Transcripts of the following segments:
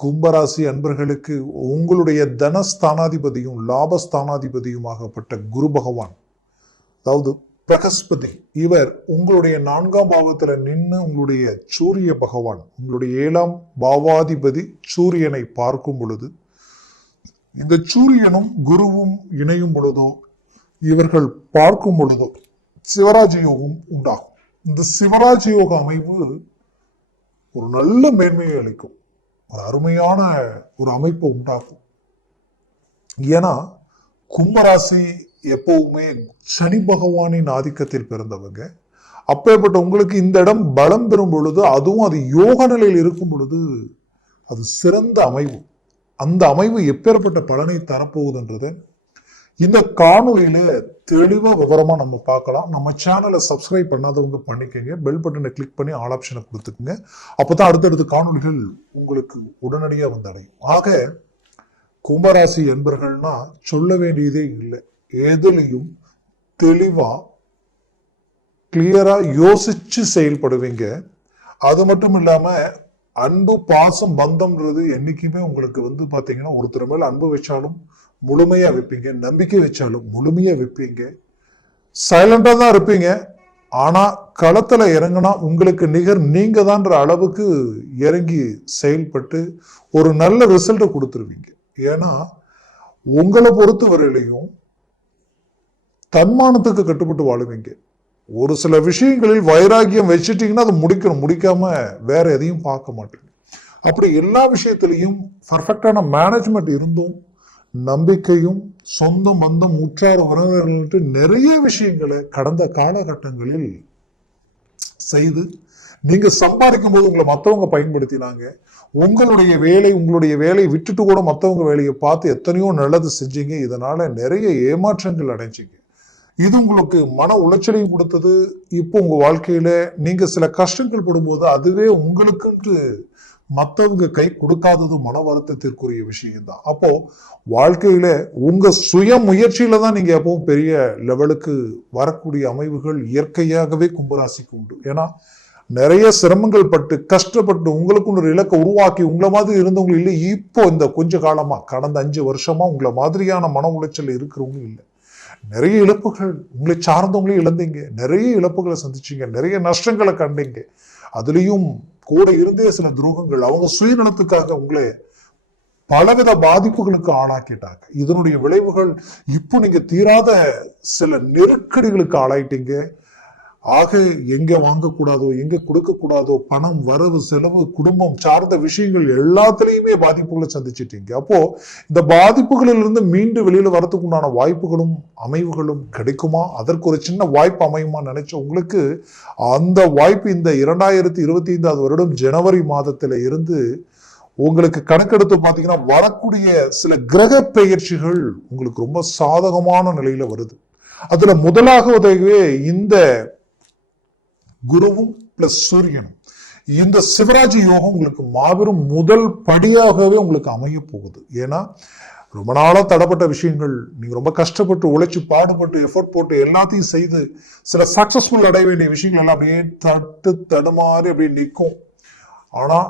கும்பராசி அன்பர்களுக்கு உங்களுடைய தனஸ்தானாதிபதியும் லாபஸ்தானாதிபதியுமாகப்பட்ட குரு பகவான் அதாவது பிரகஸ்பதி இவர் உங்களுடைய நான்காம் பாவத்தில் நின்று உங்களுடைய சூரிய பகவான் உங்களுடைய ஏழாம் பாவாதிபதி சூரியனை பார்க்கும் பொழுது இந்த சூரியனும் குருவும் இணையும் பொழுதோ இவர்கள் பார்க்கும் பொழுதோ சிவராஜ யோகம் உண்டாகும். இந்த சிவராஜ யோக அமைப்பு ஒரு நல்ல மேன்மையை அளிக்கும். ஒரு அருமையான ஒரு அமைப்பு உண்டாகும் ஏன்னா கும்பராசி எப்பவுமே சனி பகவானின் ஆதிக்கத்தில் பிறந்தவங்க. அப்பேற்பட்ட உங்களுக்கு இந்த இடம் பலம் பெறும் பொழுது அதுவும் அது யோக நிலையில் இருக்கும் பொழுது அது சிறந்த அமைவு. அந்த அமைவு எப்பேற்பட்ட பலனை தரப்போகுதுன்றதை இந்த காணொலியில தெளிவா விவரமா நம்ம பார்க்கலாம். நம்ம சேனலை சப்ஸ்கிரைப் பண்ணாதவங்க பண்ணிக்கங்க. பெல் பட்டனை கிளிக் பண்ணி ஆல் ஆப்ஷனை கொடுத்துக்குங்க. அப்பதான் அடுத்தடுத்த காணொலிகள் உங்களுக்கு உடனடியா வந்தடையும். ஆக கும்பராசி என்பர்கள்னா சொல்ல வேண்டியதே இல்லை. எதுலையும் தெளிவா கிளியரா யோசிச்சு செயல்படுவீங்க. அது மட்டும் இல்லாம அன்பு பாசம் பந்தம்ன்றது என்னைக்குமே உங்களுக்கு வந்து பாத்தீங்கன்னா ஒருத்தர் மேல அன்பு வச்சாலும் முழுமையாக வைப்பீங்க. நம்பிக்கை வச்சாலும் முழுமையாக வைப்பீங்க. சைலண்டாக தான் இருப்பீங்க. ஆனால் களத்தில் இறங்கினா உங்களுக்கு நிகர் நீங்கள் தான்ற அளவுக்கு இறங்கி செயல்பட்டு ஒரு நல்ல ரிசல்ட்டை கொடுத்துருவீங்க. ஏன்னா உங்களை பொறுத்த வரையிலையும் தன்மானத்துக்கு கட்டுப்பட்டு வாழுவீங்க. ஒரு சில விஷயங்களில் வைராக்கியம் வச்சுட்டிங்கன்னா அதை முடிக்கணும். முடிக்காமல் வேற எதையும் பார்க்க மாட்டீங்க. அப்படி எல்லா விஷயத்துலையும் பர்ஃபெக்டான மேனேஜ்மெண்ட் இருந்தும் நம்பிக்கையும் சொந்த பந்தம் உற்றார் உறவினர்கள்ட்டு நிறைய விஷயங்களை கடந்த காலகட்டங்களில் செய்து நீங்க சம்பாதிக்கும் போது உங்களை மற்றவங்க பயன்படுத்தினாங்க. உங்களுடைய வேலை உங்களுடைய வேலையை விட்டுட்டு கூட மற்றவங்க வேலையை பார்த்து எத்தனையோ நல்லது செஞ்சீங்க. இதனால நிறைய ஏமாற்றங்கள் அடைஞ்சிங்க. இது உங்களுக்கு மன உளைச்சலையும் கொடுத்தது. இப்போ உங்க வாழ்க்கையில நீங்க சில கஷ்டங்கள் படும்போது அதுவே உங்களுக்குன்ட்டு மற்றவங்க கை கொடுக்காதது மன வருத்தத்திற்குரிய விஷயம்தான் அப்போ வாழ்க்கையில உங்க சுய முயற்சியில தான் நீங்க எப்பவும் பெரிய லெவலுக்கு வரக்கூடிய அமைவுகள் இயற்கையாகவே கும்பராசிக்கு உண்டு. ஏன்னா நிறைய சிரமங்கள் பட்டு கஷ்டப்பட்டு உங்களுக்கு ஒரு இலக்கை உருவாக்கி உங்களை மாதிரி இருந்தவங்க இல்லை இப்போ இந்த கொஞ்ச காலமா கடந்த அஞ்சு வருஷமா உங்களை மாதிரியான மன உளைச்சல் இருக்கிறவங்க இல்லை. நிறைய இழப்புகள் உங்களை சார்ந்தவங்களையும் இழந்தீங்க. நிறைய இழப்புகளை சந்திச்சீங்க. நிறைய நஷ்டங்களை கண்டீங்க. அதுலேயும் கூட இருந்தே சில துரோகங்கள் அவங்க சுயநலத்துக்காக உங்களை பலவித பாதிப்புகளுக்கு ஆளாக்கிட்டாங்க. இதனுடைய விளைவுகள் இப்போ நீங்க தீராத சில நெருக்கடிகளுக்கு ஆளாயிட்டீங்க. ஆக எங்க வாங்கக்கூடாதோ எங்க கொடுக்கக்கூடாதோ பணம் வரவு செலவு குடும்பம் சார்ந்த விஷயங்கள் எல்லாத்துலேயுமே பாதிப்புகளை சந்திச்சிட்டீங்க அப்போ இந்த பாதிப்புகளில் இருந்து மீண்டு வெளியில வரத்துக்கு உண்டான வாய்ப்புகளும் அமைவுகளும் கிடைக்குமா? அதற்கு ஒரு சின்ன வாய்ப்பு அமையுமா நினைச்ச உங்களுக்கு அந்த வாய்ப்பு இந்த இரண்டாயிரத்தி இருபத்தி ஐந்தாவது வருடம் ஜனவரி மாதத்துல இருந்து உங்களுக்கு கணக்கெடுத்து பார்த்தீங்கன்னா வரக்கூடிய சில கிரக பெயர்ச்சிகள் உங்களுக்கு ரொம்ப சாதகமான நிலையில வருது. அதுல முதலாகவே இந்த குருவும் பிளஸ் சூரியனும். இந்த சிவராஜ் யோகம் உங்களுக்கு மாபெரும் முதல் படியாகவே உங்களுக்கு அமைய போகுது. ஏன்னா ரொம்ப நாளாக தடப்பட்ட விஷயங்கள் நீங்கள் ரொம்ப கஷ்டப்பட்டு உழைச்சி பாடுபட்டு எஃபோர்ட் போட்டு எல்லாத்தையும் செய்து சில சக்சஸ்ஃபுல் அடைய வேண்டிய விஷயங்கள் எல்லாம் அப்படியே தட்டு தடுமாறி அப்படியே நிற்கும். ஆனால்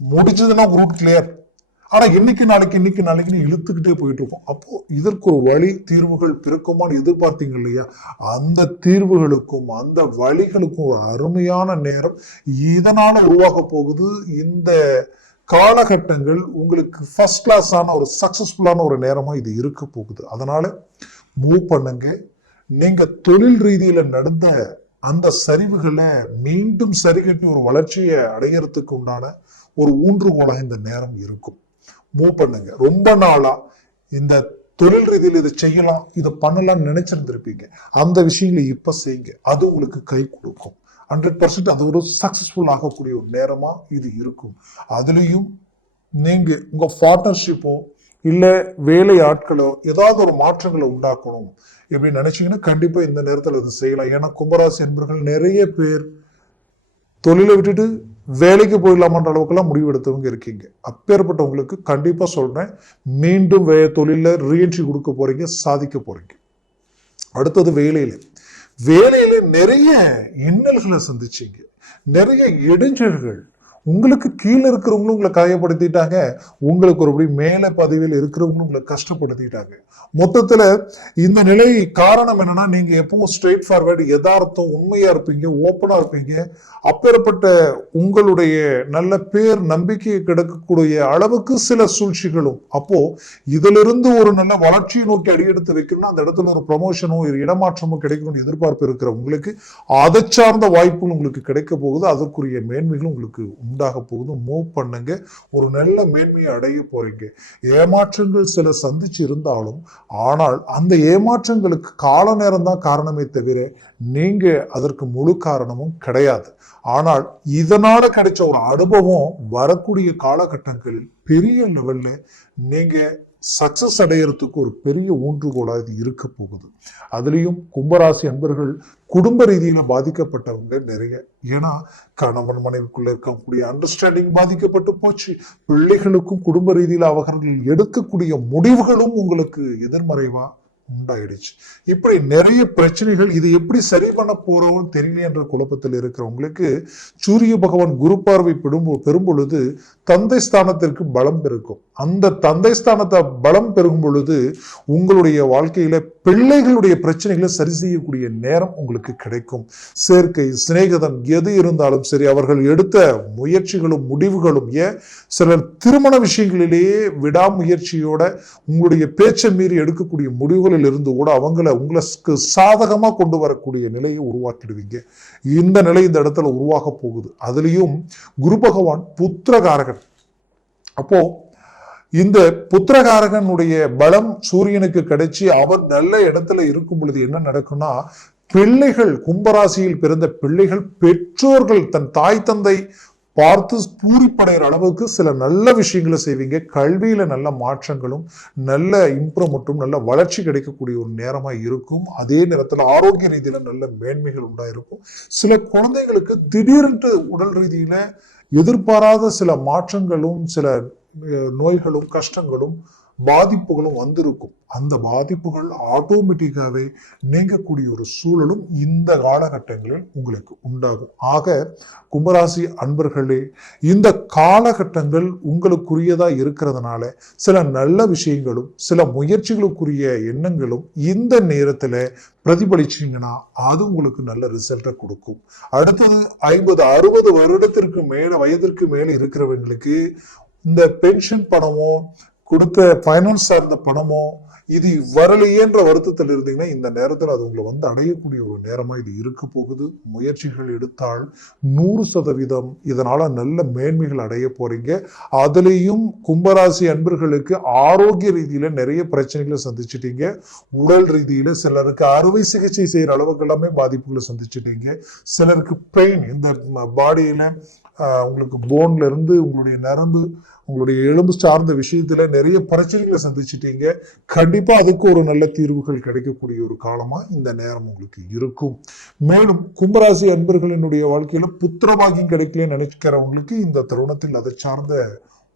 முடிச்சதுன்னா ரூட் கிளியர் ஆனா இன்னைக்கு நாளைக்கு இன்னைக்கு நாளைக்குன்னு இழுத்துக்கிட்டே போயிட்டு இருக்கோம். அப்போ இதற்கு ஒரு வழி தீர்வுகள் பிறக்குமான்னு எதிர்பார்த்தீங்க இல்லையா? அந்த தீர்வுகளுக்கும் அந்த வழிகளுக்கும் ஒரு அருமையான நேரம் இதனால உருவாக போகுது. இந்த காலகட்டங்கள் உங்களுக்கு ஃபர்ஸ்ட் கிளாஸான ஒரு சக்சஸ்ஃபுல்லான ஒரு நேரமா இது இருக்க போகுது. அதனால மூவ் பண்ணுங்க. நீங்க தொழில் ரீதியில நடந்த அந்த சரிவுகளை மீண்டும் சரிகட்டி ஒரு வளர்ச்சியை அடையறதுக்கு உண்டான ஒரு ஊன்றுகோலாக இந்த நேரம் இருக்கும். மூவ் பண்ணுங்க. ரொம்ப நாளா இந்த தொழில் ரீதியில் இதை செய்யலாம் இதை பண்ணலாம்னு நினைச்சிருந்திருப்பீங்க. அந்த விஷயங்களை இப்ப செய்யுங்க. அது உங்களுக்கு கை கொடுக்கும். ஹண்ட்ரட் பர்சன்ட் அது ஒரு சக்சஸ்ஃபுல் ஆகக்கூடிய ஒரு நேரமா இது இருக்கும். அதுலேயும் நீங்க உங்க பார்ட்னர்ஷிப்போ இல்லை வேலை ஆட்களோ ஏதாவது ஒரு மாற்றங்களை உண்டாக்கணும் இப்படி நினைச்சீங்கன்னா கண்டிப்பாக இந்த நேரத்தில் இது செய்யலாம். ஏன்னா கும்பராசி என்பர்கள் நிறைய பேர் தொழிலை விட்டுட்டு வேலைக்கு போயிடலாமன்ற அளவுக்குலாம் முடிவு எடுத்தவங்க இருக்கீங்க. அப்பேற்பட்டவங்களுக்கு கண்டிப்பாக சொல்கிறேன் மீண்டும் வே தொழிலில் ரீஎன்ட்ரி கொடுக்க போகிறீங்க சாதிக்க போகிறீங்க அடுத்தது வேலையில். வேலையில் நிறைய இன்னல்களை சந்திச்சிங்க. நிறைய இடைஞ்சல்கள் உங்களுக்கு கீழே இருக்கிறவங்களும் உங்களை காயப்படுத்திட்டாங்க. உங்களுக்கு ஒருபடி மேலே பதவியில் இருக்கிறவங்களும் உங்களை கஷ்டப்படுத்திட்டாங்க. மொத்தத்துல இந்த நிலை காரணம் என்னன்னா நீங்க எப்பவும் ஸ்ட்ரெயிட் ஃபார்வேர்டு யதார்த்தம் உண்மையாக இருப்பீங்க ஓப்பனாக இருப்பீங்க. அப்பேற்பட்ட உங்களுடைய நல்ல பேர் நம்பிக்கையை கிடைக்கக்கூடிய அளவுக்கு சில சூழ்ச்சிகளும். அப்போது இதிலிருந்து ஒரு நல்ல வளர்ச்சியை நோக்கி அடியெடுத்து வைக்கணும்னா அந்த இடத்துல ஒரு ப்ரமோஷனோ ஒரு இடமாற்றமோ கிடைக்கணும்னு எதிர்பார்ப்பு இருக்கிற உங்களுக்கு அதை சார்ந்த வாய்ப்புகள் உங்களுக்கு கிடைக்க போகுது. அதற்குரிய மேன்மைகளும் உங்களுக்கு உண்டாக போகுது. மூவ் பண்ணுங்க. ஒரு நல்ல மேன்மையை அடைய போறீங்க. ஏமாற்றங்கள் சில சந்திச்சு இருந்தாலும் ஆனால் அந்த ஏமாற்றங்களுக்கு கால நேரம் தான் காரணமே தவிர நீங்க அதற்கு முழு காரணமும் கிடையாது. ஆனால் இதனால கிடைச்ச ஒரு அனுபவம் வரக்கூடிய காலகட்டங்களில் பெரிய லெவல்ல நீங்க சக்சஸ் அடையிறதுக்கு ஒரு பெரிய ஊன்றுகோலா இது இருக்க போகுது. அதுலேயும் கும்பராசி அன்பர்கள் குடும்ப ரீதியில பாதிக்கப்பட்டவங்க நிறைய. ஏன்னா கணவன் மனைவிக்குள்ளே இருக்கக்கூடிய அண்டர்ஸ்டாண்டிங் பாதிக்கப்பட்டு போச்சு. பிள்ளைகளுக்கும் குடும்ப ரீதியில அவர்கள் எடுக்கக்கூடிய முடிவுகளும் உங்களுக்கு எதிர்மறைவாக உண்டாயிடுச்சு. இப்படி நிறைய பிரச்சனைகள் இது எப்படி சரி பண்ண போறோம் தெரியல என்ற குழப்பத்தில் இருக்கிறவங்களுக்கு சூரிய பகவான் குரு பார்வை பெறும் பெறும் பொழுது தந்தை ஸ்தானத்திற்கு பலம் பெருக்கும். அந்த தந்தை ஸ்தானத்தை பலம் பெருகும் பொழுது உங்களுடைய வாழ்க்கையில பிள்ளைகளுடைய பிரச்சனைகளை சரி செய்யக்கூடிய நேரம் உங்களுக்கு கிடைக்கும். சேர்க்கை சிநேகதம் எது இருந்தாலும் சரி அவர்கள் எடுத்த முயற்சிகளும் முடிவுகளும் ஏன் சிலர் திருமண விஷயங்களிலேயே விடாமுயற்சியோட உங்களுடைய பேச்சை மீறி எடுக்கக்கூடிய முடிவுகள் முடிவுகளில் இருந்து கூட அவங்கள உங்களுக்கு சாதகமாக கொண்டு வரக்கூடிய நிலையை உருவாக்கிடுவீங்க. இந்த நிலை இந்த இடத்துல உருவாக போகுது. அதுலேயும் குரு பகவான் புத்திரகாரகன். அப்போ இந்த புத்திரகாரகனுடைய பலம் சூரியனுக்கு கிடைச்சி அவர் நல்ல இடத்துல இருக்கும் பொழுது என்ன நடக்கும்னா பிள்ளைகள் கும்பராசியில் பிறந்த பிள்ளைகள் பெற்றோர்கள் தன் தாய் தந்தை பார்த்து பூரிப்படைகிற அளவுக்கு சில நல்ல விஷயங்களை செய்வீங்க. கல்வியில் நல்ல மாற்றங்களும் நல்ல இம்ப்ரூவ்மெண்ட்டும் நல்ல வளர்ச்சி கிடைக்கக்கூடிய ஒரு நேரமாக இருக்கும். அதே நேரத்தில் ஆரோக்கிய ரீதியில் நல்ல மேன்மைகள் உண்டாயிருக்கும். சில குழந்தைகளுக்கு திடீரென்று உடல் ரீதியில் எதிர்பாராத சில மாற்றங்களும் சில நோய்களும் கஷ்டங்களும் பாதிப்புகளும் வந்திருக்கும். அந்த பாதிப்புகள் ஆட்டோமேட்டிக்காவே நீங்கக்கூடிய ஒரு சூழலும் இந்த காலகட்டங்களில் உங்களுக்கு உண்டாகும். ஆக கும்பராசி அன்பர்களே இந்த காலகட்டங்கள் உங்களுக்குரியதா இருக்கிறதுனால சில நல்ல விஷயங்களும் சில முயற்சிகளுக்குரிய எண்ணங்களும் இந்த நேரத்தில் பிரதிபலிச்சீங்கன்னா அது உங்களுக்கு நல்ல ரிசல்ட்டை கொடுக்கும். அடுத்தது ஐம்பது அறுபது வருடத்திற்கு மேலே வயதிற்கு மேலே இருக்கிறவங்களுக்கு இந்த பென்ஷன் பணமோ கொடுத்த ஃபைனான்ஸ் சார்ந்த பணமோ இது வரலையேன்ற வருத்தத்தில் இருந்தீங்கன்னா இந்த நேரத்தில் அது உங்களை வந்து அடையக்கூடிய ஒரு நேரமாக இது இருக்க போகுது. முயற்சிகள் எடுத்தால் நூறு சதவீதம் இதனால் நல்ல மேன்மைகள் அடைய போகிறீங்க அதுலேயும் கும்பராசி அன்பர்களுக்கு ஆரோக்கிய ரீதியில் நிறைய பிரச்சனைகளை சந்திச்சிட்டீங்க. உடல் ரீதியில் சிலருக்கு அறுவை சிகிச்சை செய்கிற அளவுக்கு எல்லாமே பாதிப்புகளை சந்திச்சிட்டீங்க. சிலருக்கு பெயின் இந்த பாடியில் உங்களுக்கு போன்ல இருந்து உங்களுடைய நரம்பு உங்களுடைய எலும்பு சார்ந்த விஷயத்துல நிறைய பிரச்சனைகளை சந்திச்சிட்டீங்க. கண்டிப்பாக அதுக்கு ஒரு நல்ல தீர்வுகள் கிடைக்கக்கூடிய ஒரு காலமா இந்த நேரம் உங்களுக்கு இருக்கும். மேலும் கும்பராசி அன்பர்களினுடைய வாழ்க்கையில புத்திரபாகியம் கிடைக்கலன்னு நினைக்கிறவங்களுக்கு இந்த தருணத்தில் அதை சார்ந்த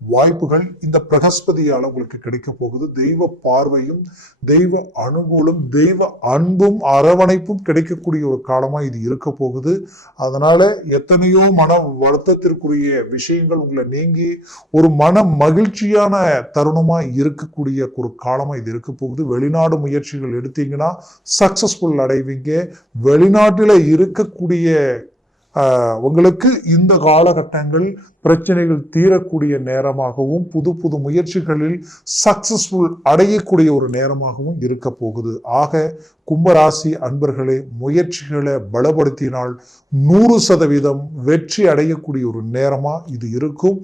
வாய்ப்புகள் இந்த பிரகஸ்பதியால் உங்களுக்கு கிடைக்க போகுது. தெய்வ பார்வையும் தெய்வ அனுகூலம் தெய்வ அன்பும் அரவணைப்பும் கிடைக்கக்கூடிய ஒரு காலமா இது இருக்க போகுது. அதனால எத்தனையோ மன வருத்தத்திற்குரிய விஷயங்கள் உங்களை நீங்கி ஒரு மன மகிழ்ச்சியான தருணமா இருக்கக்கூடிய ஒரு காலமா இது இருக்க போகுது. வெளிநாடு முயற்சிகள் எடுத்தீங்கன்னா சக்சஸ்ஃபுல் அடைவீங்க. வெளிநாட்டில் இருக்கக்கூடிய உங்களுக்கு இந்த காலகட்டங்கள் பிரச்சனைகள் தீரக்கூடிய நேரமாகவும் புது புது முயற்சிகளில் சக்சஸ்ஃபுல் அடையக்கூடிய ஒரு நேரமாகவும் இருக்க போகுது. ஆக கும்பராசி அன்பர்களே முயற்சிகளை பலப்படுத்தினால் நூறு சதவீதம் வெற்றி அடையக்கூடிய ஒரு நேரமாக இது இருக்கும்.